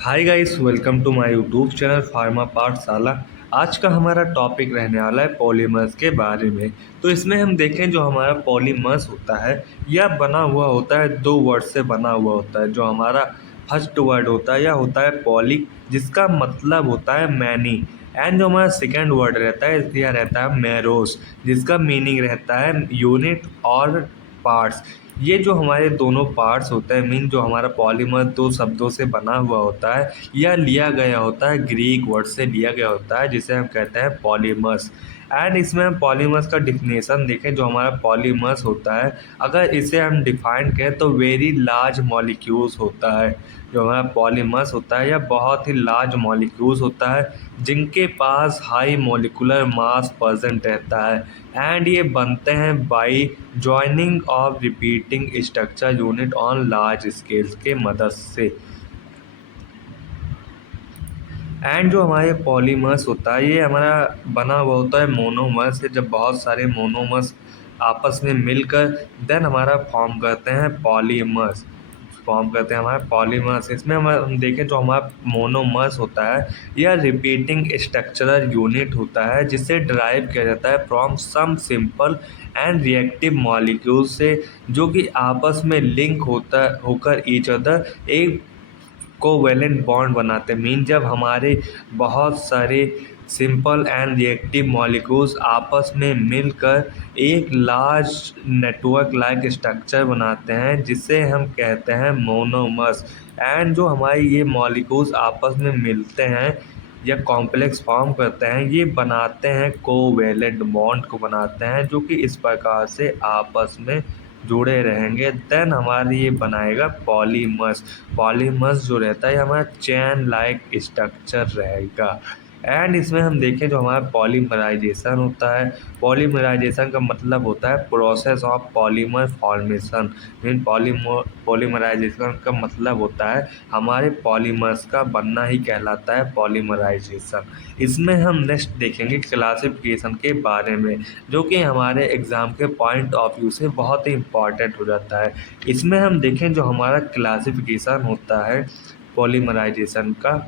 Hi guys, welcome to my YouTube channel pharma Pathshala. आज का हमारा टॉपिक रहने वाला है पॉलीमर्स के बारे में। तो इसमें हम देखें जो हमारा पॉलीमर्स होता है यह बना हुआ होता है दो वर्ड से बना हुआ होता है। जो हमारा फर्स्ट वर्ड होता है यह होता है पॉली, जिसका मतलब होता है मैनी। एंड जो हमारा सेकेंड वर्ड रहता है यह रहता है मैरोस, जिसका मीनिंग रहता है यूनिट और पार्ट्स। ये जो हमारे दोनों पार्ट्स होते हैं, मीन जो हमारा पॉलीमर दो शब्दों से बना हुआ होता है, यह लिया गया होता है ग्रीक वर्ड से लिया गया होता है, जिसे हम कहते हैं पॉलीमर्स। एंड इसमें हम पॉलीमर्स का डिफिनेशन देखें। जो हमारा पॉलीमर्स होता है, अगर इसे हम डिफाइन करें तो वेरी लार्ज मॉलिक्यूल्स होता है। जो हमारा पॉलीमर्स होता है यह बहुत ही लार्ज मॉलिक्यूल्स होता है, जिनके पास हाई मॉलिक्यूलर मास प्रेजेंट रहता है। एंड ये बनते हैं by joining of repeating structure unit on large scales के मदद से। एंड जो हमारे पॉलीमर्स होता है ये हमारा बना हुआ होता है मोनोमर्स से। जब बहुत सारे मोनोमर्स आपस में मिलकर देन हमारा फॉर्म करते हैं हमारे पॉलीमर्स। इसमें हम देखें जो हमारा मोनोमर्स होता है यह रिपीटिंग स्ट्रक्चरल यूनिट होता है, जिसे ड्राइव किया जाता है from some simple and reactive molecule से, जो कि आपस में लिंक होकर ईच अदर एक कोवैलेंट बॉन्ड बनाते हैं। मीन जब हमारे बहुत सारे सिंपल एंड रिएक्टिव मॉलिक्यूल्स आपस में मिलकर एक लार्ज नेटवर्क लाइक स्ट्रक्चर बनाते हैं, जिसे हम कहते हैं मोनोमर्स। एंड जो हमारे ये मॉलिक्यूल्स आपस में मिलते हैं या कॉम्प्लेक्स फॉर्म करते हैं, ये बनाते हैं कोवैलेंट बॉन्ड को बनाते हैं, जो कि इस प्रकार से आपस में जुड़े रहेंगे। देन हमारे ये बनाएगा पॉलीमर्स। पॉलीमर्स जो रहता है हमारा चैन लाइक स्ट्रक्चर रहेगा। एंड इसमें हम देखें जो हमारा पॉलीमराइजेशन होता है, पॉलीमराइजेशन का मतलब होता है process of polymer formation. Mean polymerization का मतलब होता है हमारे पॉलीमर्स का बनना ही कहलाता है पॉलीमराइजेशन। इसमें हम नेक्स्ट देखेंगे क्लासिफिकेशन के बारे में, जो कि हमारे एग्ज़ाम के पॉइंट ऑफ व्यू से बहुत ही इम्पॉर्टेंट हो जाता है। इसमें हम देखें जो हमारा क्लासिफिकेशन होता है पॉलीमराइजेशन का,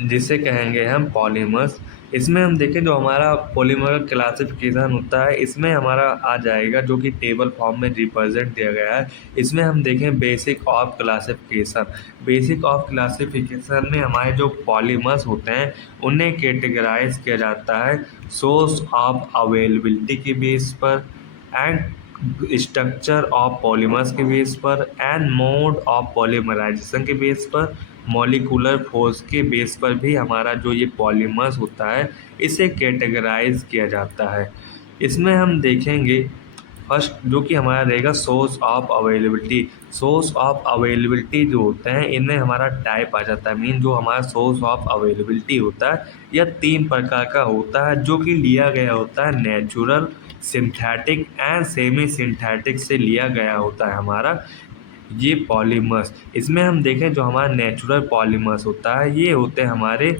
जिसे कहेंगे हम पॉलीमर्स। इसमें हम देखें जो हमारा पॉलीमर क्लासिफिकेशन होता है, इसमें हमारा आ जाएगा जो कि टेबल फॉर्म में रिप्रेजेंट दिया गया है। इसमें हम देखें basic of classification. Basic of classification में हमारे जो पॉलीमर्स होते हैं उन्हें कैटेगराइज किया जाता है सोर्स ऑफ अवेलेबिलिटी के बेस पर, एंड स्ट्रक्चर ऑफ पॉलीमर्स के बेस पर, एंड मोड ऑफ पॉलीमराइजेशन के बेस पर, मॉलिकुलर फोर्स के बेस पर भी हमारा जो ये पॉलीमर्स होता है इसे कैटेगराइज किया जाता है। इसमें हम देखेंगे फर्स्ट जो कि हमारा रहेगा source of availability. Source of availability जो होते हैं इनमें हमारा टाइप आ जाता है। मीन जो हमारा सोर्स ऑफ अवेलेबिलिटी होता है यह 3 प्रकार का होता है, जो कि लिया गया होता है natural, synthetic and semi synthetic से लिया गया होता है हमारा ये पॉलीमर्स। इसमें हम देखें जो हमारा नेचुरल पॉलीमर्स होता है ये होते हैं हमारे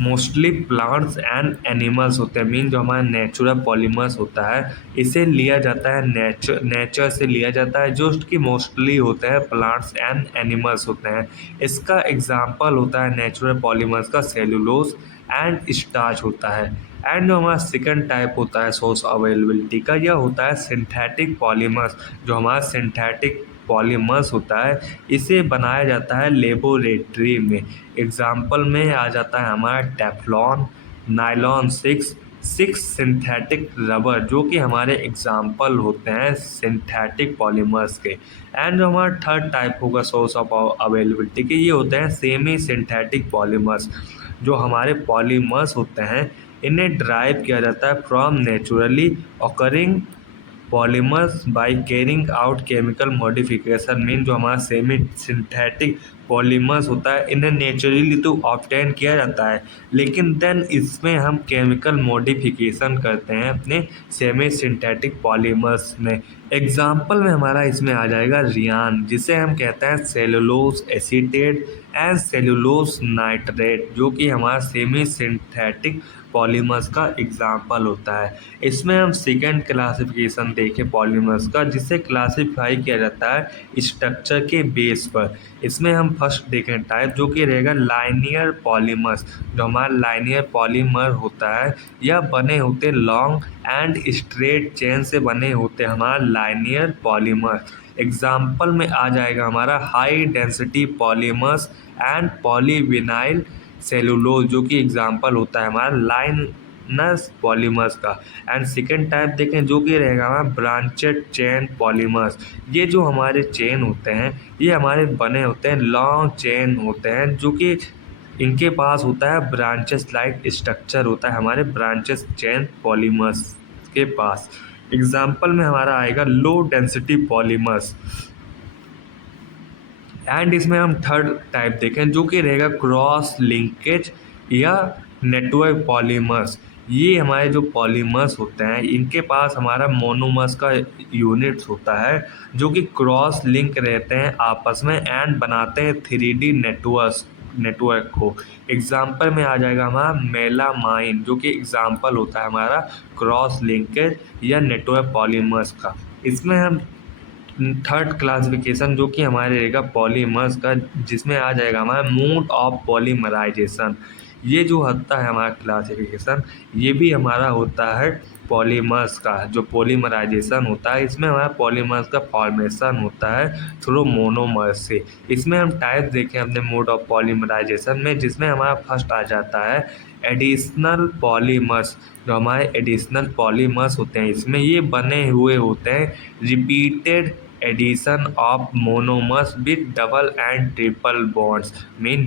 मोस्टली प्लांट्स एंड एनिमल्स होते हैं। मीन जो हमारा नेचुरल पॉलीमर्स होता है इसे लिया जाता है नेचर से लिया जाता है, जो कि मोस्टली होते हैं प्लांट्स एंड एनिमल्स होते हैं। इसका एग्जांपल होता है नेचुरल पॉलीमर्स का सेलुलोज एंड स्टार्च होता है। एंड जो हमारा सेकंड टाइप होता है सोर्स अवेलेबिलिटी का, यह होता है सिंथेटिक पॉलीमर्स। जो हमारा सिंथेटिक पॉलीमर्स होता है इसे बनाया जाता है लेबोरेटरी में। एग्जाम्पल में आ जाता है हमारा Teflon, nylon six synthetic rubber, जो कि हमारे एग्जाम्पल होते हैं सिंथेटिक पॉलीमर्स के। एंड जो हमारा थर्ड टाइप होगा सोर्स ऑफ अवेलेबिलिटी के, ये होते हैं सेमी सिंथेटिक पॉलीमर्स। जो हमारे पॉलीमर्स होते हैं इन्हें ड्राइव किया जाता है from naturally occurring polymers by carrying out chemical modification. Mean जो हमारा सेमी सिंथेटिक पॉलीमर्स होता है इन्हें नेचुरली तो ऑब्टेन किया जाता है, लेकिन देन इसमें हम केमिकल मॉडिफिकेशन करते हैं अपने सेमी सिंथेटिक पॉलीमर्स में। एग्जाम्पल में हमारा इसमें आ जाएगा रियान, जिसे हम कहते हैं cellulose acetate and cellulose nitrate जो कि हमारा सेमी सिंथेटिक पॉलीमर्स का एग्जाम्पल होता है। इसमें हम सेकेंड क्लासिफिकेशन देखें पॉलीमर्स का, जिसे क्लासिफाई किया जाता है स्ट्रक्चर के बेस पर। इसमें हम फर्स्ट देखें टाइप जो कि रहेगा लाइनियर पॉलीमर्स। जो हमारा लाइनियर पॉलीमर होता है यह बने होते लॉन्ग एंड स्ट्रेट चेन से बने होते हैं हमारा लाइनियर पॉलीमर। एग्जाम्पल में आ जाएगा हमारा high density polymers and polyvinyl cellulose जो कि एग्जाम्पल होता है हमारा लाइनस पॉलीमर्स का। एंड सेकेंड टाइप देखें जो कि रहेगा हमारा ब्रांचेड चेन पॉलीमर्स। ये जो हमारे चेन होते हैं ये हमारे बने होते हैं लॉन्ग चेन होते हैं, जो कि इनके पास होता है ब्रांचेस लाइक स्ट्रक्चर होता है हमारे ब्रांचेस चेन पॉलीमर्स के पास। एग्जाम्पल में हमारा आएगा लो डेंसिटी पॉलीमर्स। एंड इसमें हम थर्ड टाइप देखें जो कि रहेगा क्रॉस लिंकेज या नेटवर्क पॉलीमर्स। ये हमारे जो पॉलीमर्स होते हैं इनके पास हमारा मोनोमर्स का यूनिट्स होता है जो कि क्रॉस लिंक रहते हैं आपस में एंड बनाते हैं 3D नेटवर्क को। एग्जाम्पल में आ जाएगा हमारा मेलामाइन जो कि एग्जाम्पल होता है हमारा क्रॉस लिंकेज या नेटवर्क पॉलीमर्स का। इसमें हम थर्ड क्लासिफिकेशन जो कि हमारे रहेगा पॉलीमर्स का, जिसमें आ जाएगा हमारा मोड ऑफ पॉलीमराइजेशन। ये जो होता है हमारा क्लासिफिकेशन ये भी हमारा होता है पॉलीमर्स का। जो पॉलीमराइजेशन होता है इसमें हमारा पॉलीमर्स का फॉर्मेशन होता है थ्रू मोनोमर्स से। इसमें हम टाइप देखें अपने मोड ऑफ पॉलीमराइजेशन में, जिसमें हमारा फर्स्ट आ जाता है एडिशनल पॉलीमर्स। जो हमारे एडिशनल पॉलीमर्स होते हैं इसमें ये बने हुए होते हैं repeated addition of monomers with double and triple bonds.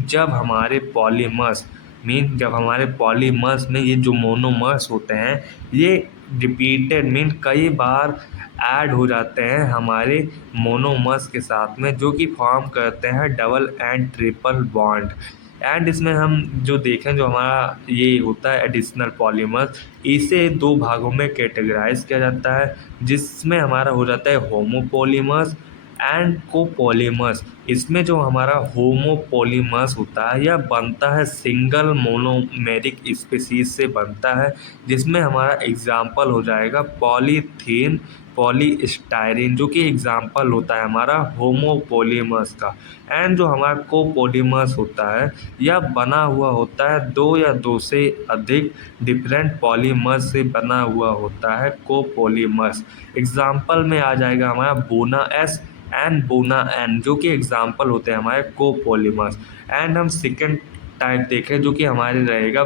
जब हमारे पॉलीमर्स में ये जो मोनोमर्स होते हैं ये रिपीटेड मीन कई बार ऐड हो जाते हैं हमारे मोनोमर्स के साथ में, जो कि फॉर्म करते हैं double and triple bond. And इसमें हम जो देखें जो हमारा ये होता है एडिशनल पॉलीमर्स, इसे दो भागों में कैटेगराइज किया जाता है, जिसमें हमारा हो जाता है होमोपॉलीमर्स एंड कोपॉलीमर्स। इसमें जो हमारा होमोपॉलीमर्स होता है यह बनता है सिंगल मोनोमेरिक स्पीसीज से बनता है, जिसमें हमारा एग्जाम्पल हो जाएगा पॉलीथीन पॉलीस्टायरीन जो कि एग्जाम्पल होता है हमारा होमोपॉलीमर्स का। एंड जो हमारा कोपॉलीमर्स होता है यह बना हुआ होता है दो या दो से अधिक डिफरेंट पॉलीमर्स से बना हुआ होता है कोपॉलीमर्स। एग्जाम्पल में आ जाएगा हमारा बोना एस एंड बोना एन जो कि एग्जाम्पल होते हैं हमारे कोपॉलीमर्स। एंड हम सेकेंड टाइप देखें जो कि हमारे रहेगा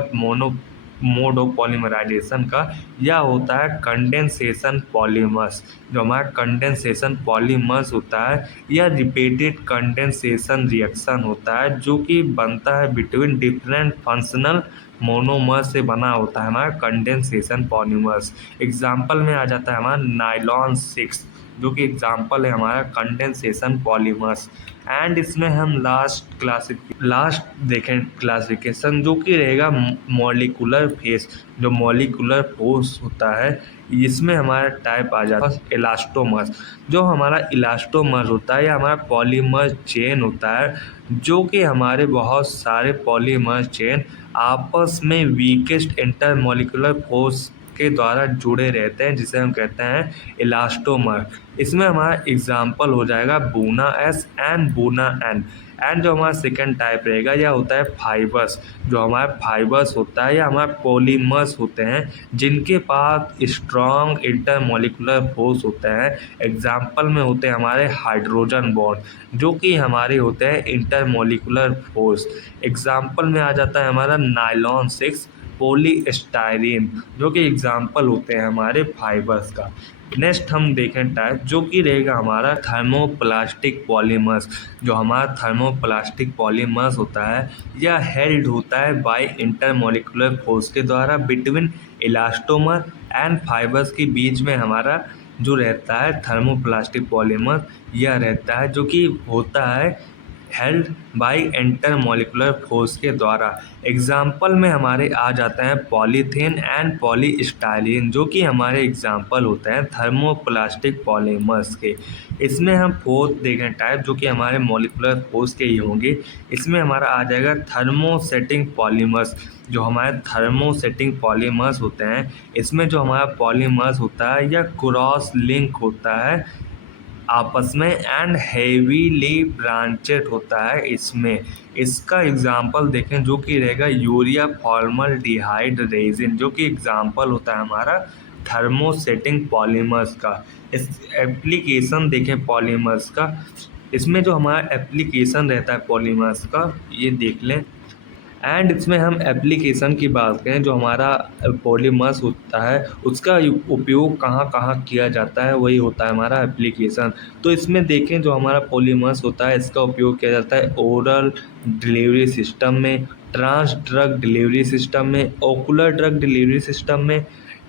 मोड ऑफ पॉलीमराइजेशन का, यह होता है कंडेंसेशन पॉलीमर्स। जो हमारा कंडेंसेशन पॉलीमर्स होता है यह रिपीटेड कंडेंसेशन रिएक्शन होता है जो कि बनता है बिटवीन डिफरेंट फंक्शनल मोनोमर्स से बना होता है हमारा कंडेंसेशन पॉलीमर्स। एग्जाम्पल में आ जाता है हमारा नाइलॉन 6 जो कि एग्जाम्पल है हमारा कंडेंसेशन पॉलीमर्स। एंड इसमें हम लास्ट देखें क्लासिफिकेशन जो कि रहेगा मॉलिकुलर फेस। जो मॉलिकुलर फोर्स होता है इसमें हमारा टाइप आ जाता है इलास्टोमर्स। जो हमारा इलास्टोमर्स होता है या हमारा पॉलीमर चेन होता है जो कि हमारे बहुत सारे पॉलीमर चेन आपस में वीकेस्ट इंटरमॉलिकुलर फोर्स के द्वारा जुड़े रहते हैं, जिसे हम कहते हैं इलास्टोमर। इसमें हमारा एग्जाम्पल हो जाएगा बोना एस एंड बोना एन। एंड जो हमारा सेकेंड टाइप रहेगा यह होता है फाइबर्स। जो हमारा फाइबर्स होता है या हमारे पॉलीमर्स होते हैं जिनके पास स्ट्रॉन्ग इंटरमॉलिकुलर फोर्स होते हैं। एग्जाम्पल में होते हैं हमारे हाइड्रोजन बॉन्ड जो कि हमारे होते हैं इंटरमॉलिकुलर फोर्स। एग्जाम्पल में आ जाता है हमारा नायलॉन 6 पॉलीस्टायरीन जो कि एग्जाम्पल होते हैं हमारे फाइबर्स का। नेक्स्ट हम देखें टाइप जो कि रहेगा हमारा थर्मोप्लास्टिक पॉलीमर्स। जो हमारा थर्मोप्लास्टिक पॉलीमर्स होता है यह हेल्ड होता है बाय इंटरमॉलिकुलर फोर्स के द्वारा बिटवीन इलास्टोमर एंड फाइबर्स के बीच में हमारा जो रहता है थर्मोप्लास्टिक पॉलीमर यह रहता है जो कि होता है हेल्ड बाय इंटरमोलिकुलर फोर्स के द्वारा। एग्जाम्पल में हमारे आ जाते हैं पॉलीथीन एंड पॉलीस्टाइलिन, जो कि हमारे एग्जाम्पल होते हैं थर्मोप्लास्टिक पॉलीमर्स के। इसमें हम फोर्थ देखें टाइप, जो कि हमारे मोलिकुलर फोर्स के ही होंगे। इसमें हमारा आ जाएगा थर्मोसेटिंग पॉलीमर्स। जो हमारे थर्मोसेटिंग पॉलीमर्स होते हैं, इसमें जो हमारा पॉलीमर्स होता है यह क्रॉस लिंक होता है आपस में एंड हेवीली ब्रांचेड होता है इसमें। इसका एग्जाम्पल देखें जो कि रहेगा यूरिया फॉर्मल्डिहाइड रेजिन, जो कि एग्जाम्पल होता है हमारा थर्मोसेटिंग पॉलीमर्स का। इस एप्लीकेशन देखें पॉलीमर्स का, इसमें जो हमारा एप्लीकेशन रहता है पॉलीमर्स का ये देख लें। एंड इसमें हम एप्लीकेशन की बात करें, जो हमारा पॉलीमर्स होता है उसका उपयोग कहाँ कहाँ किया जाता है, वही होता है हमारा एप्लीकेशन। तो इसमें देखें जो हमारा पॉलीमर्स होता है इसका उपयोग किया जाता है ओरल डिलीवरी सिस्टम में, ट्रांस ड्रग डिलीवरी सिस्टम में, ओकुलर ड्रग डिलीवरी सिस्टम में,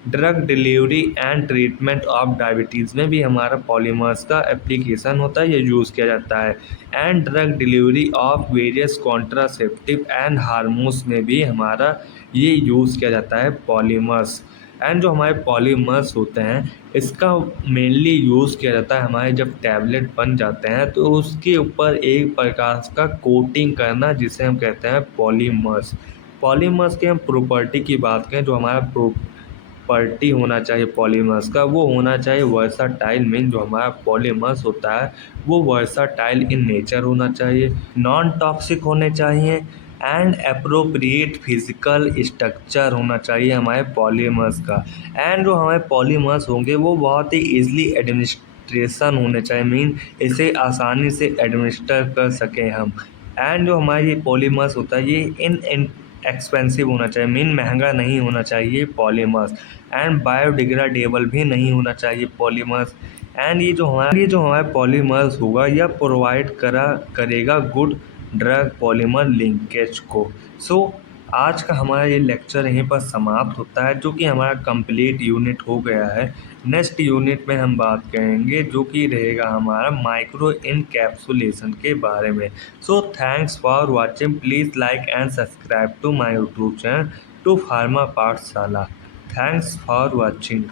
drug delivery and treatment of diabetes में भी हमारा पॉलीमर्स का एप्लीकेशन होता है, ये यूज़ किया जाता है। And drug delivery of various contraceptive and hormones में भी हमारा ये यूज़ किया जाता है पॉलीमर्स। एंड जो हमारे पॉलीमर्स होते हैं इसका मेनली यूज़ किया जाता है हमारे जब टैबलेट बन जाते हैं तो उसके ऊपर एक प्रकार का कोटिंग करना, जिसे हम कहते हैं पॉलीमर्स। पॉलीमर्स के हम प्रॉपर्टी की बात करें, जो हमारा प्रॉपर्टी होना चाहिए पॉलीमर्स का, वो होना चाहिए वर्साटाइल। मीन जो हमारा पॉलीमर्स होता है वो वर्साटाइल इन नेचर होना चाहिए, नॉन टॉक्सिक होने चाहिए एंड अप्रोप्रिएट फिजिकल स्ट्रक्चर होना चाहिए हमारे पॉलीमर्स का। एंड जो हमारे पॉलीमर्स होंगे वो बहुत ही ईजिली एडमिनिस्ट्रेशन होने चाहिए, मीन इसे आसानी से एडमिनिस्टर कर सकें हम। एंड जो हमारे पॉलीमर्स होता है ये इन एक्सपेंसिव होना चाहिए, मीन महंगा नहीं होना चाहिए पॉलीमर्स। एंड बायोडिग्रेडेबल भी नहीं होना चाहिए पॉलीमर्स। एंड ये जो हमारा पॉलीमर्स होगा यह प्रोवाइड करेगा गुड ड्रग पॉलीमर लिंकेज को। सो आज का हमारा ये लेक्चर यहीं पर समाप्त होता है, जो कि हमारा कंप्लीट यूनिट हो गया है। नेक्स्ट यूनिट में हम बात करेंगे जो कि रहेगा हमारा माइक्रो इनकैप्सुलेशन के बारे में। So thanks for watching, please like and subscribe to my YouTube channel to pharma Pathshala. Thanks for watching.